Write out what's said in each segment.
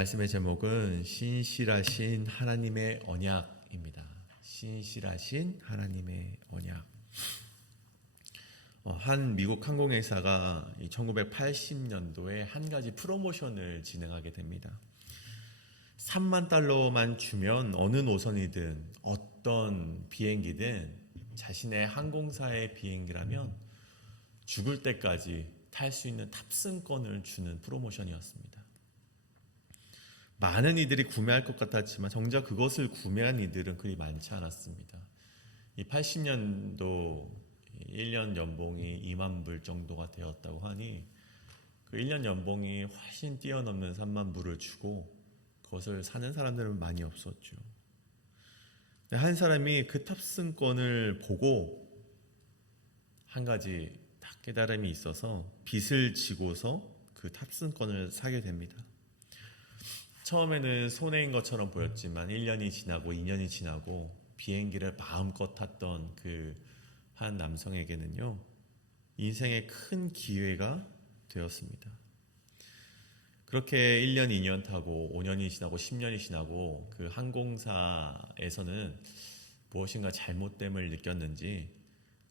말씀의 제목은 신실하신 하나님의 언약입니다. 신실하신 하나님의 언약. 한 미국 항공회사가 1980년도에 한 가지 프로모션을 진행하게 됩니다. 3만 달러만 주면 어느 노선이든 어떤 비행기든 자신의 항공사의 비행기라면 죽을 때까지 탈 수 있는 탑승권을 주는 프로모션이었습니다. 많은 이들이 구매할 것 같았지만 정작 그것을 구매한 이들은 그리 많지 않았습니다. 이 80년도 1년 연봉이 2만 불 정도가 되었다고 하니 그 1년 연봉이 훨씬 뛰어넘는 3만 불을 주고 그것을 사는 사람들은 많이 없었죠. 한 사람이 그 탑승권을 보고 한 가지 딱 깨달음이 있어서 빚을 지고서 그 탑승권을 사게 됩니다. 처음에는 손해인 것처럼 보였지만 1년이 지나고 2년이 지나고 비행기를 마음껏 탔던 그 한 남성에게는요, 인생의 큰 기회가 되었습니다. 그렇게 1년, 2년 타고 5년이 지나고 10년이 지나고 그 항공사에서는 무엇인가 잘못됨을 느꼈는지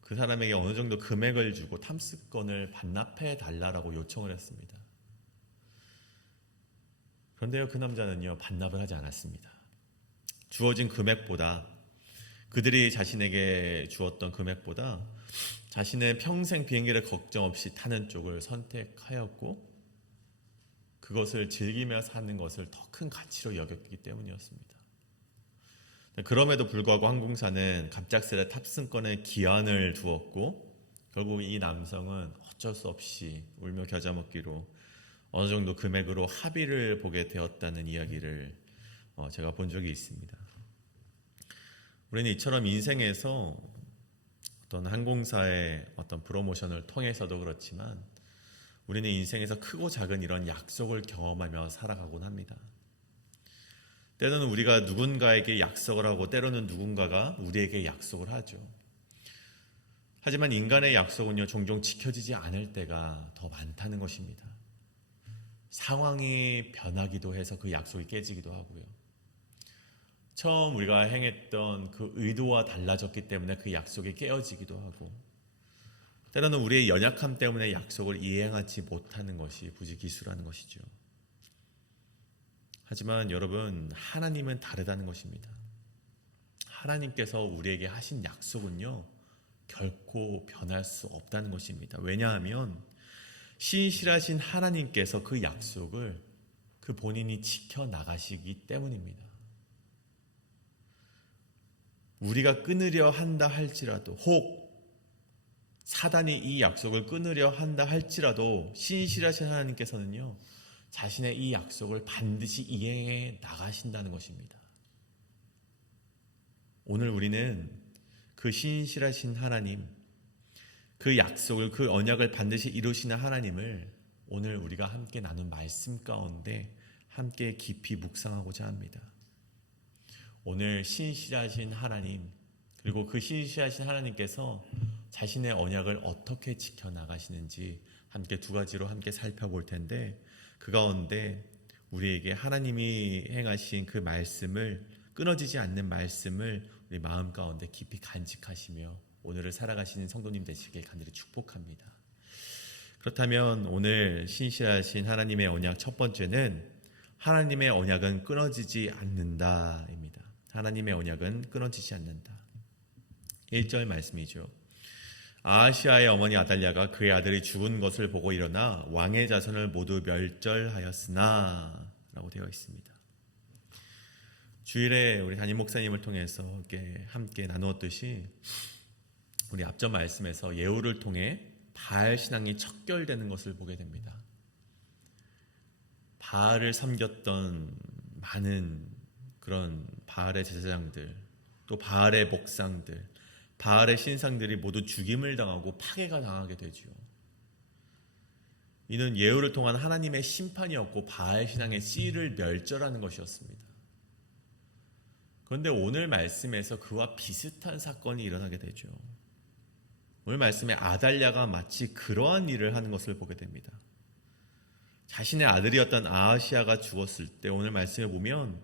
그 사람에게 어느 정도 금액을 주고 탑승권을 반납해 달라고 요청을 했습니다. 그런데요, 그 남자는요, 반납을 하지 않았습니다. 주어진 금액보다, 그들이 자신에게 주었던 금액보다 자신의 평생 비행기를 걱정 없이 타는 쪽을 선택하였고 그것을 즐기며 사는 것을 더 큰 가치로 여겼기 때문이었습니다. 그럼에도 불구하고 항공사는 갑작스레 탑승권에 기한을 두었고 결국 이 남성은 어쩔 수 없이 울며 겨자 먹기로 어느 정도 금액으로 합의를 보게 되었다는 이야기를 제가 본 적이 있습니다. 우리는 이처럼 인생에서 어떤 항공사의 어떤 프로모션을 통해서도 그렇지만 우리는 인생에서 크고 작은 이런 약속을 경험하며 살아가곤 합니다. 때로는 우리가 누군가에게 약속을 하고 때로는 누군가가 우리에게 약속을 하죠. 하지만 인간의 약속은요, 종종 지켜지지 않을 때가 더 많다는 것입니다. 상황이 변하기도 해서 그 약속이 깨지기도 하고요. 처음 우리가 행했던 그 의도와 달라졌기 때문에 그 약속이 깨어지기도 하고 때로는 우리의 연약함 때문에 약속을 이행하지 못하는 것이 부지기수라는 것이죠. 하지만 여러분, 하나님은 다르다는 것입니다. 하나님께서 우리에게 하신 약속은요, 결코 변할 수 없다는 것입니다. 왜냐하면 신실하신 하나님께서 그 약속을 그 본인이 지켜나가시기 때문입니다. 우리가 끊으려 한다 할지라도, 혹 사단이 이 약속을 끊으려 한다 할지라도 신실하신 하나님께서는요, 자신의 이 약속을 반드시 이행해 나가신다는 것입니다. 오늘 우리는 그 신실하신 하나님, 그 약속을, 그 언약을 반드시 이루시는 하나님을 오늘 우리가 함께 나눈 말씀 가운데 함께 깊이 묵상하고자 합니다. 오늘 신실하신 하나님, 그리고 그 신실하신 하나님께서 자신의 언약을 어떻게 지켜나가시는지 함께 두 가지로 함께 살펴볼 텐데 그 가운데 우리에게 하나님이 행하신 그 말씀을, 끊어지지 않는 말씀을 우리 마음 가운데 깊이 간직하시며 오늘을 살아가시는 성도님 되시길 간절히 축복합니다. 그렇다면 오늘 신실하신 하나님의 언약 첫 번째는 하나님의 언약은 끊어지지 않는다입니다. 하나님의 언약은 끊어지지 않는다. 1절 말씀이죠. 아하시아의 어머니 아달랴가 그의 아들이 죽은 것을 보고 일어나 왕의 자손을 모두 멸절하였으나 라고 되어 있습니다. 주일에 우리 담임 목사님을 통해서 함께 나누었듯이 우리 앞전 말씀에서 예후를 통해 바알 신앙이 척결되는 것을 보게 됩니다. 바알을 섬겼던 많은 그런 바알의 제사장들, 또 바알의 목상들, 바알의 신상들이 모두 죽임을 당하고 파괴가 당하게 되죠. 이는 예후를 통한 하나님의 심판이었고 바알 신앙의 씨를 멸절하는 것이었습니다. 그런데 오늘 말씀에서 그와 비슷한 사건이 일어나게 되죠. 오늘 말씀에 아달랴가 마치 그러한 일을 하는 것을 보게 됩니다. 자신의 아들이었던 아하시아가 죽었을 때 오늘 말씀에 보면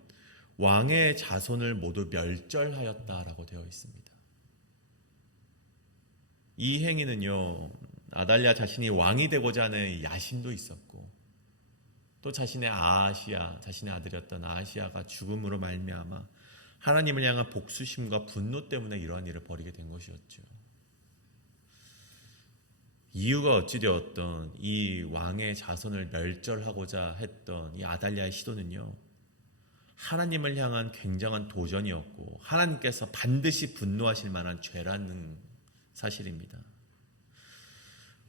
왕의 자손을 모두 멸절하였다라고 되어 있습니다. 이 행위는요, 아달랴 자신이 왕이 되고자 하는 야심도 있었고, 또 자신의 자신의 아들이었던 아하시아가 죽음으로 말미암아 하나님을 향한 복수심과 분노 때문에 이러한 일을 벌이게 된 것이었죠. 이유가 어찌되었던 이 왕의 자손을 멸절하고자 했던 이 아달랴의 시도는요, 하나님을 향한 굉장한 도전이었고 하나님께서 반드시 분노하실 만한 죄라는 사실입니다.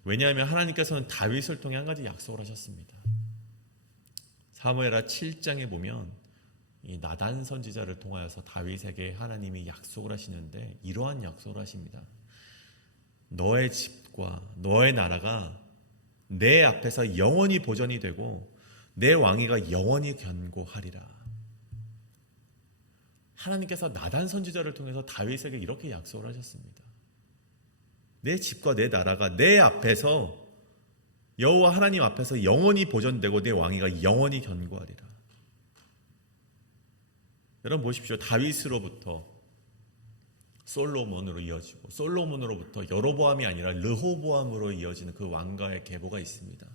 왜냐하면 하나님께서는 다윗을 통해 한 가지 약속을 하셨습니다. 사무엘하 7장에 보면 이 나단 선지자를 통하여서 다윗에게 하나님이 약속을 하시는데 이러한 약속을 하십니다. 너의 집과 너의 나라가 내 앞에서 영원히 보존이 되고 내 왕위가 영원히 견고하리라. 하나님께서 나단 선지자를 통해서 다윗에게 이렇게 약속을 하셨습니다. 내 집과 내 나라가 내 앞에서 여호와 하나님 앞에서 영원히 보존되고 내 왕위가 영원히 견고하리라. 여러분 보십시오. 다윗으로부터 솔로몬으로 이어지고 솔로몬으로부터 여로보암이 아니라 르호보암으로 이어지는 그 왕가의 계보가 있습니다.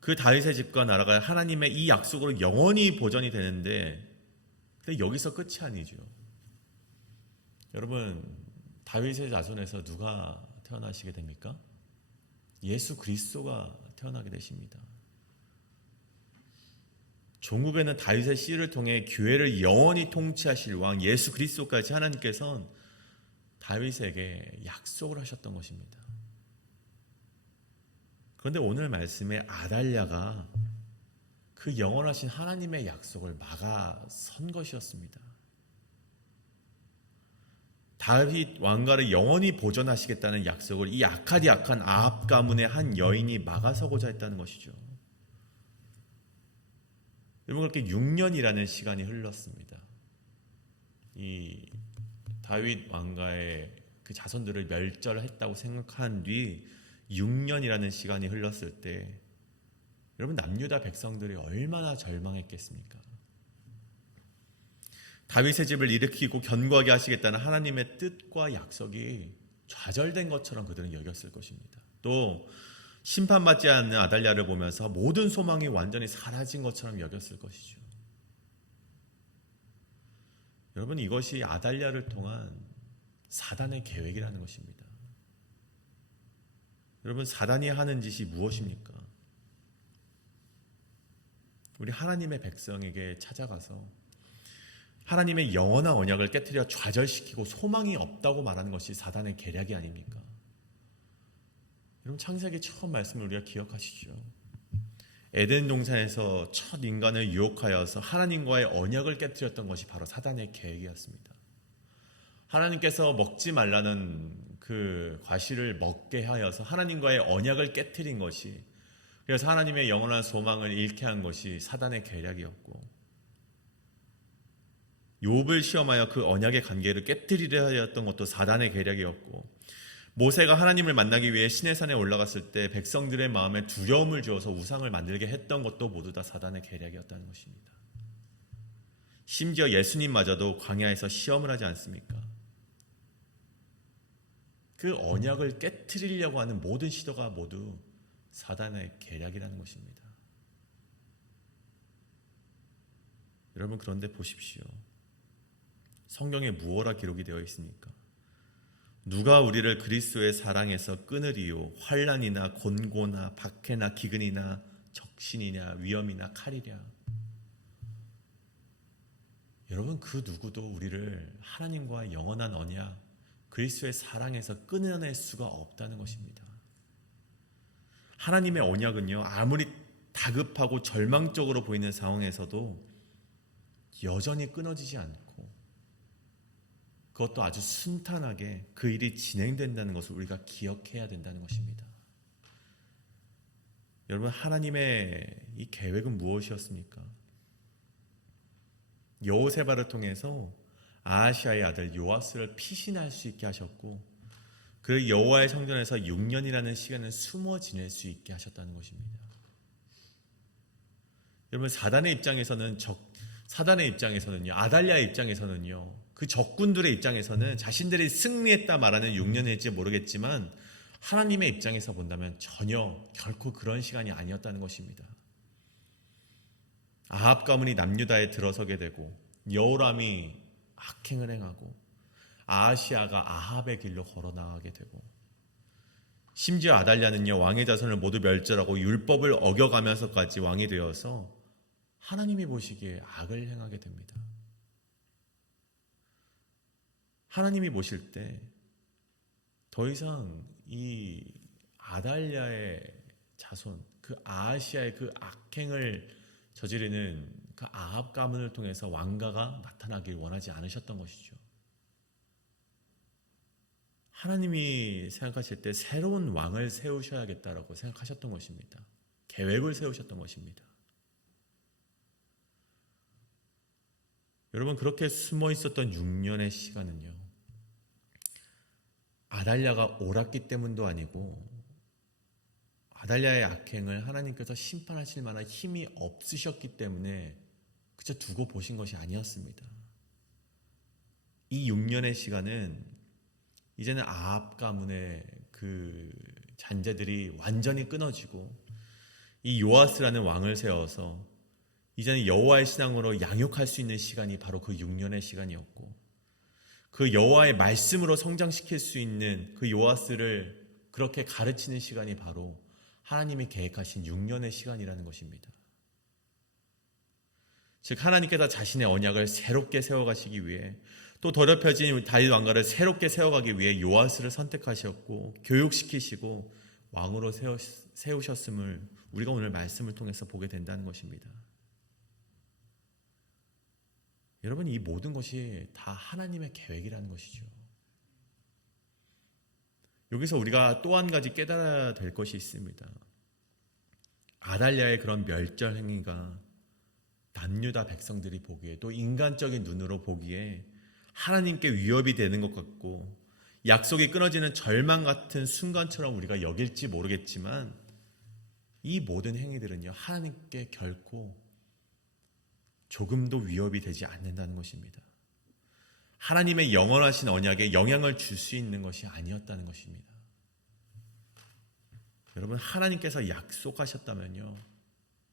그 다윗의 집과 나라가 하나님의 이 약속으로 영원히 보존이 되는데 근데 여기서 끝이 아니죠. 여러분 다윗의 자손에서 누가 태어나시게 됩니까? 예수 그리스도가 태어나게 되십니다. 종국에는 다윗의 씨를 통해 교회를 영원히 통치하실 왕 예수 그리스도까지 하나님께서는 다윗에게 약속을 하셨던 것입니다. 그런데 오늘 말씀에 아달랴가 그 영원하신 하나님의 약속을 막아선 것이었습니다. 다윗 왕가를 영원히 보존하시겠다는 약속을 이 악하디 악한 아합 가문의 한 여인이 막아서고자 했다는 것이죠. 여러분 그렇게 6년이라는 시간이 흘렀습니다. 이 다윗 왕가의 그 자손들을 멸절했다고 생각한 뒤 6년이라는 시간이 흘렀을 때 여러분 남유다 백성들이 얼마나 절망했겠습니까? 다윗의 집을 일으키고 견고하게 하시겠다는 하나님의 뜻과 약속이 좌절된 것처럼 그들은 여겼을 것입니다. 또 심판받지 않는 아달랴를 보면서 모든 소망이 완전히 사라진 것처럼 여겼을 것이죠. 여러분 이것이 아달랴를 통한 사단의 계획이라는 것입니다. 여러분 사단이 하는 짓이 무엇입니까? 우리 하나님의 백성에게 찾아가서 하나님의 영원한 언약을 깨트려 좌절시키고 소망이 없다고 말하는 것이 사단의 계략이 아닙니까? 여러분 창세기 처음 말씀을 우리가 기억하시죠? 에덴 동산에서 첫 인간을 유혹하여서 하나님과의 언약을 깨트렸던 것이 바로 사단의 계획이었습니다. 하나님께서 먹지 말라는 그 과실을 먹게 하여서 하나님과의 언약을 깨트린 것이, 그래서 하나님의 영원한 소망을 잃게 한 것이 사단의 계략이었고, 욥을 시험하여 그 언약의 관계를 깨트리려 하였던 것도 사단의 계략이었고, 모세가 하나님을 만나기 위해 시내산에 올라갔을 때 백성들의 마음에 두려움을 주어서 우상을 만들게 했던 것도 모두 다 사단의 계략이었다는 것입니다. 심지어 예수님마저도 광야에서 시험을 하지 않습니까? 그 언약을 깨트리려고 하는 모든 시도가 모두 사단의 계략이라는 것입니다. 여러분 그런데 보십시오. 성경에 무엇라 기록이 되어 있습니까? 누가 우리를 그리스도의 사랑에서 끊으리요? 환난이나 곤고나 박해나 기근이나 적신이냐 위험이나 칼이랴. 여러분 그 누구도 우리를 하나님과 영원한 언약 그리스도의 사랑에서 끊어낼 수가 없다는 것입니다. 하나님의 언약은요, 아무리 다급하고 절망적으로 보이는 상황에서도 여전히 끊어지지 않고 그것도 아주 순탄하게 그 일이 진행된다는 것을 우리가 기억해야 된다는 것입니다. 여러분 하나님의 이 계획은 무엇이었습니까? 여호세바를 통해서 아하시아의 아들 요아스를 피신할 수 있게 하셨고, 그 여호와의 성전에서 6년이라는 시간을 숨어 지낼 수 있게 하셨다는 것입니다. 여러분 사단의 입장에서는요, 아달랴의 입장에서는요, 그 적군들의 입장에서는 자신들이 승리했다 말하는 6년일지 모르겠지만 하나님의 입장에서 본다면 전혀 결코 그런 시간이 아니었다는 것입니다. 아합 가문이 남유다에 들어서게 되고 여호람이 악행을 행하고 아하시아가 아합의 길로 걸어 나가게 되고 심지어 아달랴는요 왕의 자손을 모두 멸절하고 율법을 어겨가면서까지 왕이 되어서 하나님이 보시기에 악을 행하게 됩니다. 하나님이 보실 때 더 이상 이 아달랴의 자손, 그 아하시아의 그 악행을 저지르는 그 아합 가문을 통해서 왕가가 나타나길 원하지 않으셨던 것이죠. 하나님이 생각하실 때 새로운 왕을 세우셔야겠다라고 생각하셨던 것입니다. 계획을 세우셨던 것입니다. 여러분, 그렇게 숨어 있었던 6년의 시간은요, 아달랴가 옳았기 때문도 아니고 아달랴의 악행을 하나님께서 심판하실 만한 힘이 없으셨기 때문에 그저 두고 보신 것이 아니었습니다. 이 6년의 시간은 이제는 아합 가문의 그 잔재들이 완전히 끊어지고 이 요아스라는 왕을 세워서 이제는 여호와의 신앙으로 양육할 수 있는 시간이 바로 그 6년의 시간이었고, 그 여호와의 말씀으로 성장시킬 수 있는 그 요아스를 그렇게 가르치는 시간이 바로 하나님이 계획하신 6년의 시간이라는 것입니다. 즉 하나님께서 자신의 언약을 새롭게 세워가시기 위해, 또 더럽혀진 다윗 왕가를 새롭게 세워가기 위해 요아스를 선택하셨고 교육시키시고 왕으로 세우셨음을 우리가 오늘 말씀을 통해서 보게 된다는 것입니다. 여러분, 이 모든 것이 다 하나님의 계획이라는 것이죠. 여기서 우리가 또 한 가지 깨달아야 될 것이 있습니다. 아달랴의 그런 멸절 행위가 남유다 백성들이 보기에, 또 인간적인 눈으로 보기에 하나님께 위협이 되는 것 같고 약속이 끊어지는 절망 같은 순간처럼 우리가 여길지 모르겠지만, 이 모든 행위들은요 하나님께 결코 조금도 위협이 되지 않는다는 것입니다. 하나님의 영원하신 언약에 영향을 줄 수 있는 것이 아니었다는 것입니다. 여러분, 하나님께서 약속하셨다면요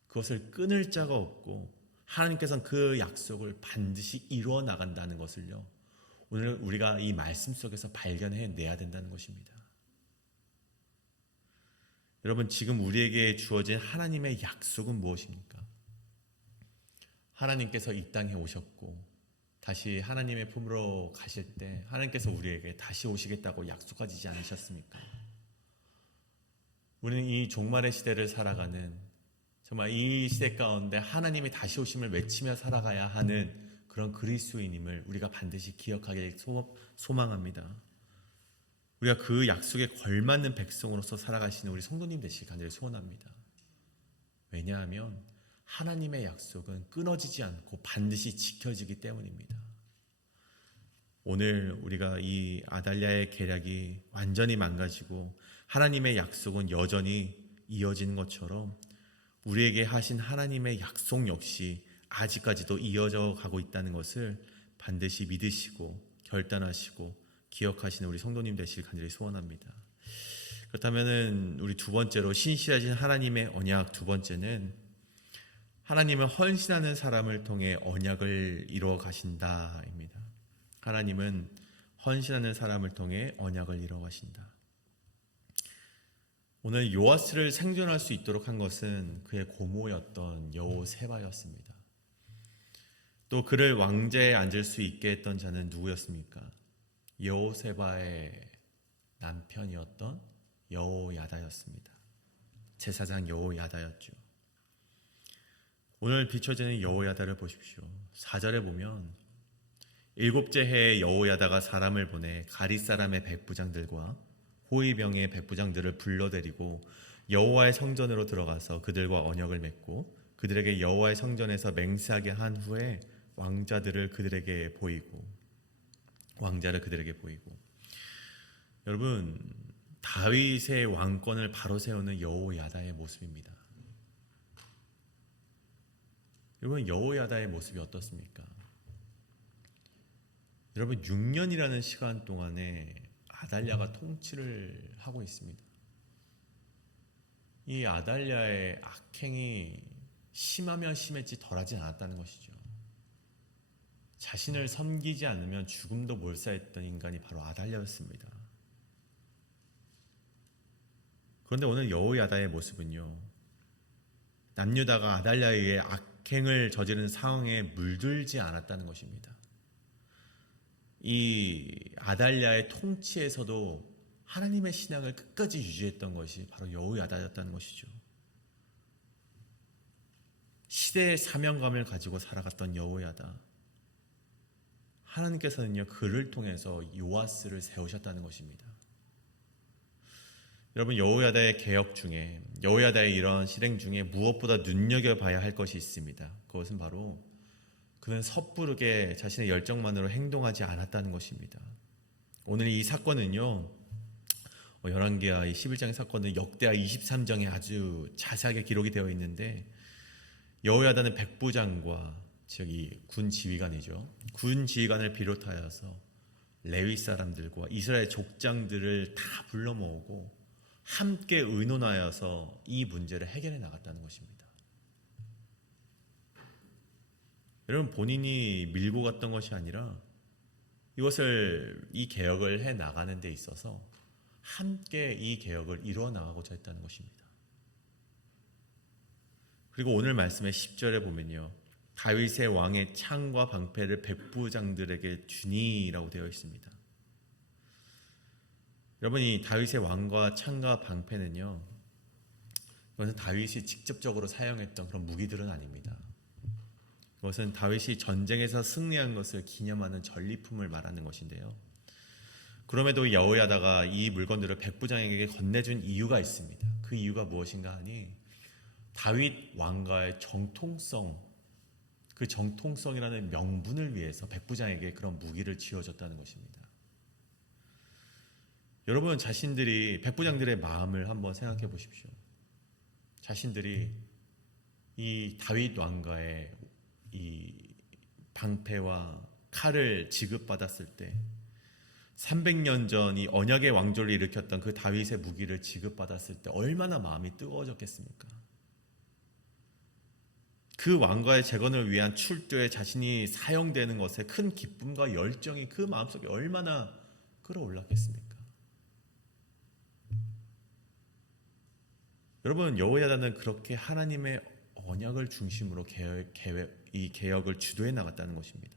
그것을 끊을 자가 없고 하나님께서는 그 약속을 반드시 이루어 나간다는 것을요 오늘 우리가 이 말씀 속에서 발견해내야 된다는 것입니다. 여러분, 지금 우리에게 주어진 하나님의 약속은 무엇입니까? 하나님께서 이 땅에 오셨고 다시 하나님의 품으로 가실 때 하나님께서 우리에게 다시 오시겠다고 약속하지 않으셨습니까? 우리는 이 종말의 시대를 살아가는, 정말 이 시대 가운데 하나님이 다시 오심을 외치며 살아가야 하는 그런 그리스도인임을 우리가 반드시 기억하길 소망합니다. 우리가 그 약속에 걸맞는 백성으로서 살아가시는 우리 성도님 되시길 간절히 소원합니다. 왜냐하면 하나님의 약속은 끊어지지 않고 반드시 지켜지기 때문입니다. 오늘 우리가 이 아달랴의 계략이 완전히 망가지고 하나님의 약속은 여전히 이어지는 것처럼 우리에게 하신 하나님의 약속 역시 아직까지도 이어져 가고 있다는 것을 반드시 믿으시고 결단하시고 기억하시는 우리 성도님 되시길 간절히 소원합니다. 그렇다면 우리 두 번째로 신실하신 하나님의 언약, 두 번째는 하나님은 헌신하는 사람을 통해 언약을 이루어 가신다입니다. 하나님은 헌신하는 사람을 통해 언약을 이루어 가신다. 오늘 요아스를 생존할 수 있도록 한 것은 그의 고모였던 여호세바였습니다. 또 그를 왕좌에 앉을 수 있게 했던 자는 누구였습니까? 여호세바의 남편이었던 여호야다였습니다. 제사장 여호야다였죠. 오늘 비춰지는 여호야다를 보십시오. 4절에 보면 7째 해에 여호야다가 사람을 보내 가리 사람의 백부장들과 호위병의 백부장들을 불러들이고 여호와의 성전으로 들어가서 그들과 언약을 맺고 그들에게 여호와의 성전에서 맹세하게 한 후에 왕자를 그들에게 보이고. 여러분, 다윗의 왕권을 바로 세우는 여호야다의 모습입니다. 여러분, 여호야다의 모습이 어떻습니까? 여러분, 6년이라는 시간 동안에 아달랴가 통치를 하고 있습니다. 이 아달랴의 악행이 심하면 심했지 덜하지 않았다는 것이죠. 자신을 섬기지 않으면 죽음도 몰사했던 인간이 바로 아달랴였습니다. 그런데 오늘 여호야다의 모습은요, 남유다가 아달랴에 의해 악행을 저지른 상황에 물들지 않았다는 것입니다. 이 아달랴의 통치에서도 하나님의 신앙을 끝까지 유지했던 것이 바로 여호야다였다는 것이죠. 시대의 사명감을 가지고 살아갔던 여호야다. 하나님께서는요, 그를 통해서 요아스를 세우셨다는 것입니다. 여러분, 여호야다의 개혁 중에, 여호야다의 이러한 실행 중에 무엇보다 눈여겨봐야 할 것이 있습니다. 그것은 바로 그는 섣부르게 자신의 열정만으로 행동하지 않았다는 것입니다. 오늘 이 사건은요, 열왕기하 11장의 사건은 역대하 23장에 아주 자세하게 기록이 되어 있는데, 여호야다는 백부장과 즉 이 군 지휘관이죠. 군 지휘관을 비롯하여서 레위 사람들과 이스라엘 족장들을 다 불러 모으고 함께 의논하여서 이 문제를 해결해 나갔다는 것입니다. 여러분, 본인이 밀고 갔던 것이 아니라 이 개혁을 해 나가는 데 있어서 함께 이 개혁을 이루어 나가고자 했다는 것입니다. 그리고 오늘 말씀의 10절에 보면요, 다윗의 왕의 창과 방패를 백부장들에게 주니라고 되어 있습니다. 여러분, 이 다윗의 왕과 창과 방패는요, 이것은 다윗이 직접적으로 사용했던 그런 무기들은 아닙니다. 그것은 다윗이 전쟁에서 승리한 것을 기념하는 전리품을 말하는 것인데요, 그럼에도 여호야다가 이 물건들을 백부장에게 건네준 이유가 있습니다. 그 이유가 무엇인가 하니, 다윗 왕가의 정통성, 그 정통성이라는 명분을 위해서 백부장에게 그런 무기를 쥐어줬다는 것입니다. 여러분, 자신들이, 백부장들의 마음을 한번 생각해 보십시오. 자신들이 이 다윗 왕가의 이 방패와 칼을 지급받았을 때, 300년 전 이 언약의 왕조를 일으켰던 그 다윗의 무기를 지급받았을 때 얼마나 마음이 뜨거워졌겠습니까? 그 왕가의 재건을 위한 출도에 자신이 사용되는 것에 큰 기쁨과 열정이 그 마음속에 얼마나 끌어올랐겠습니까? 여러분, 여호야다는 그렇게 하나님의 언약을 중심으로 이 개혁을 주도해 나갔다는 것입니다.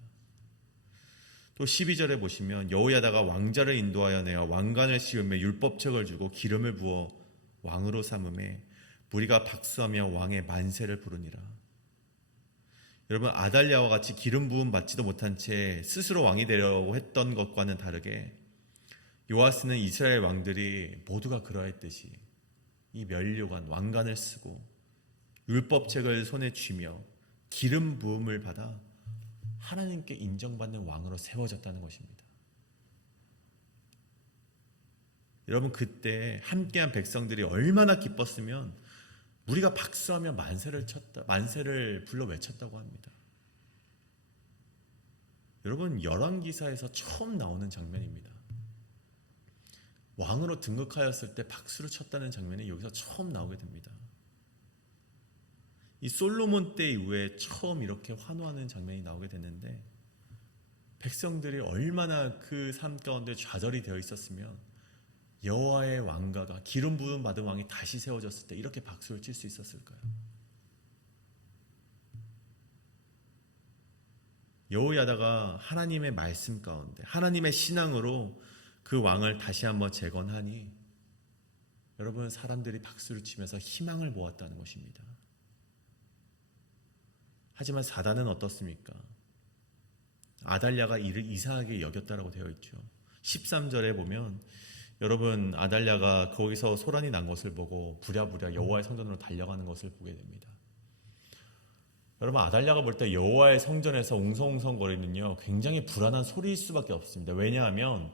또 12절에 보시면 여호야다가 왕자를 인도하여 내어 왕관을 씌우며 율법책을 주고 기름을 부어 왕으로 삼음에 무리가 박수하며 왕의 만세를 부르니라. 여러분, 아달랴와 같이 기름 부음 받지도 못한 채 스스로 왕이 되려고 했던 것과는 다르게 요아스는 이스라엘 왕들이 모두가 그러했듯이 이 면류관, 왕관을 쓰고 율법책을 손에 쥐며 기름 부음을 받아 하나님께 인정받는 왕으로 세워졌다는 것입니다. 여러분, 그때 함께한 백성들이 얼마나 기뻤으면 우리가 박수하며 만세를 불러 외쳤다고 합니다. 여러분, 열왕기사에서 처음 나오는 장면입니다. 왕으로 등극하였을 때 박수를 쳤다는 장면이 여기서 처음 나오게 됩니다. 이 솔로몬 때 이후에 처음 이렇게 환호하는 장면이 나오게 됐는데, 백성들이 얼마나 그 삶 가운데 좌절이 되어 있었으면 여호와의 왕가가 기름 부음 받은 왕이 다시 세워졌을 때 이렇게 박수를 칠 수 있었을까요? 여호야다가 하나님의 말씀 가운데 하나님의 신앙으로 그 왕을 다시 한번 재건하니 여러분, 사람들이 박수를 치면서 희망을 모았다는 것입니다. 하지만 사단은 어떻습니까? 아달랴가 이를 이상하게 여겼다라고 되어 있죠. 13절에 보면 여러분, 아달랴가 거기서 소란이 난 것을 보고 부랴부랴 여호와의 성전으로 달려가는 것을 보게 됩니다. 여러분, 아달랴가 볼 때 여호와의 성전에서 웅성웅성거리는요, 굉장히 불안한 소리일 수밖에 없습니다. 왜냐하면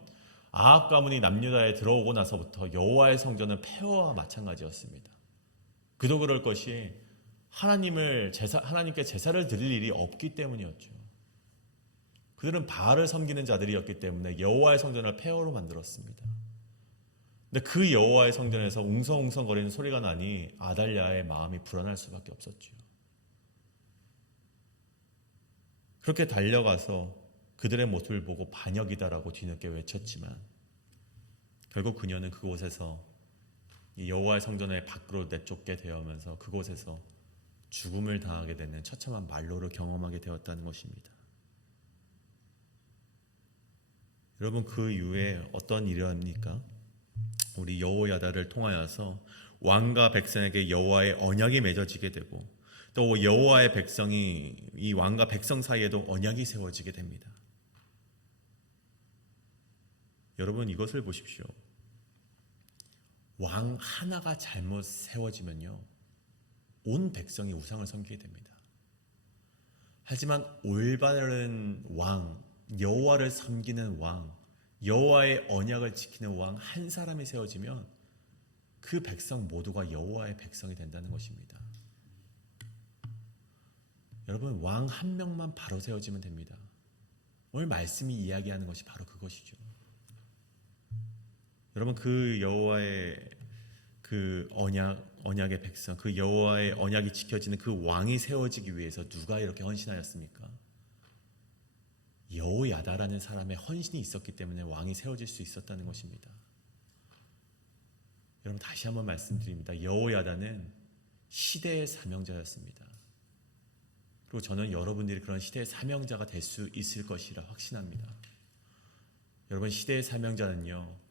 아합 가문이 남유다에 들어오고 나서부터 여호와의 성전은 폐허와 마찬가지였습니다. 그도 그럴 것이 하나님께 제사를 드릴 일이 없기 때문이었죠. 그들은 바알을 섬기는 자들이었기 때문에 여호와의 성전을 폐허로 만들었습니다. 근데 그 여호와의 성전에서 웅성웅성거리는 소리가 나니 아달랴의 마음이 불안할 수밖에 없었죠. 그렇게 달려가서 그들의 모습을 보고 반역이다라고 뒤늦게 외쳤지만 결국 그녀는 그곳에서 이 여호와의 성전의 밖으로 내쫓게 되어면서 그곳에서 죽음을 당하게 되는 처참한 말로를 경험하게 되었다는 것입니다. 여러분, 그 이후에 어떤 일이었습니까? 우리 여호야다를 통하여서 왕과 백성에게 여호와의 언약이 맺어지게 되고 또 여호와의 백성이 이 왕과 백성 사이에도 언약이 세워지게 됩니다. 여러분, 이것을 보십시오. 왕 하나가 잘못 세워지면요, 온 백성이 우상을 섬기게 됩니다. 하지만 올바른 왕, 여호와를 섬기는 왕, 여호와의 언약을 지키는 왕 한 사람이 세워지면 그 백성 모두가 여호와의 백성이 된다는 것입니다. 여러분, 왕 한 명만 바로 세워지면 됩니다. 오늘 말씀이 이야기하는 것이 바로 그것이죠. 여러분, 그 여호와의 그 언약의 백성, 그 여호와의 언약이 지켜지는 그 왕이 세워지기 위해서 누가 이렇게 헌신하였습니까? 여호야다라는 사람의 헌신이 있었기 때문에 왕이 세워질 수 있었다는 것입니다. 여러분, 다시 한번 말씀드립니다. 여호야다는 시대의 사명자였습니다. 그리고 저는 여러분들이 그런 시대의 사명자가 될 수 있을 것이라 확신합니다. 여러분, 시대의 사명자는요,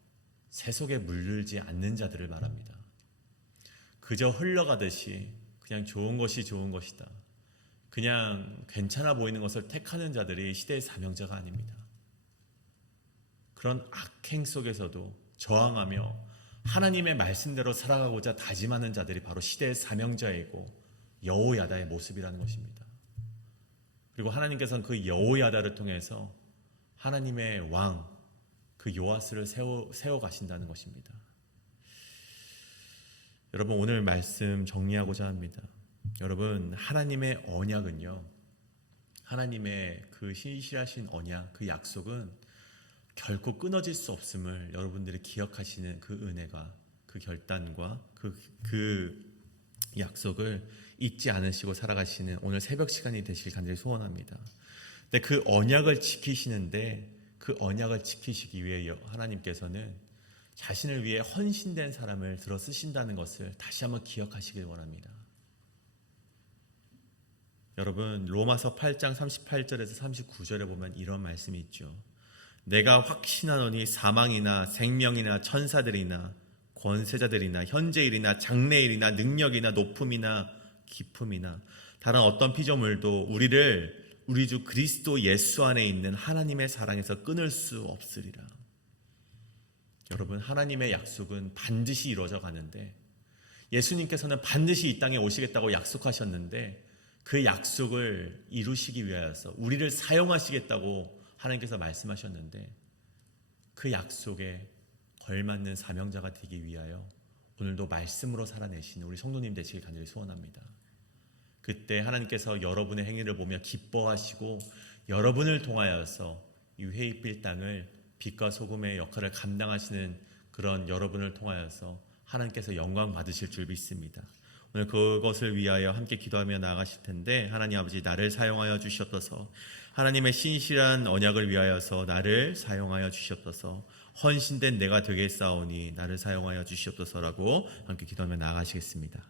새 속에 물들지 않는 자들을 말합니다. 그저 흘러가듯이 그냥 좋은 것이 좋은 것이다, 그냥 괜찮아 보이는 것을 택하는 자들이 시대의 사명자가 아닙니다. 그런 악행 속에서도 저항하며 하나님의 말씀대로 살아가고자 다짐하는 자들이 바로 시대의 사명자이고 여호야다의 모습이라는 것입니다. 그리고 하나님께서는 그 여호야다를 통해서 하나님의 왕, 그 요아스를 세워 가신다는 것입니다. 여러분, 오늘 말씀 정리하고자 합니다. 여러분, 하나님의 언약은요, 하나님의 그 신실하신 언약, 그 약속은 결코 끊어질 수 없음을 여러분들이 기억하시는 그 은혜가, 그 결단과 그 약속을 잊지 않으시고 살아가시는 오늘 새벽 시간이 되시길 간절히 소원합니다. 근데 그 언약을 지키시는데, 그 언약을 지키시기 위해 하나님께서는 자신을 위해 헌신된 사람을 들어 쓰신다는 것을 다시 한번 기억하시길 원합니다. 여러분, 로마서 8장 38절에서 39절에 보면 이런 말씀이 있죠. 내가 확신하노니 사망이나 생명이나 천사들이나 권세자들이나 현재일이나 장래일이나 능력이나 높음이나 깊음이나 다른 어떤 피조물도 우리 주 그리스도 예수 안에 있는 하나님의 사랑에서 끊을 수 없으리라. 여러분, 하나님의 약속은 반드시 이루어져 가는데, 예수님께서는 반드시 이 땅에 오시겠다고 약속하셨는데 그 약속을 이루시기 위하여서 우리를 사용하시겠다고 하나님께서 말씀하셨는데, 그 약속에 걸맞는 사명자가 되기 위하여 오늘도 말씀으로 살아내시는 우리 성도님 되시길 간절히 소원합니다. 그때 하나님께서 여러분의 행위를 보며 기뻐하시고 여러분을 통하여서 이 회의필 땅을 빛과 소금의 역할을 감당하시는 그런 여러분을 통하여서 하나님께서 영광 받으실 줄 믿습니다. 오늘 그것을 위하여 함께 기도하며 나아가실 텐데, 하나님 아버지, 나를 사용하여 주시옵소서. 하나님의 신실한 언약을 위하여서 나를 사용하여 주시옵소서. 헌신된 내가 되겠사오니 나를 사용하여 주시옵소서라고 함께 기도하며 나아가시겠습니다.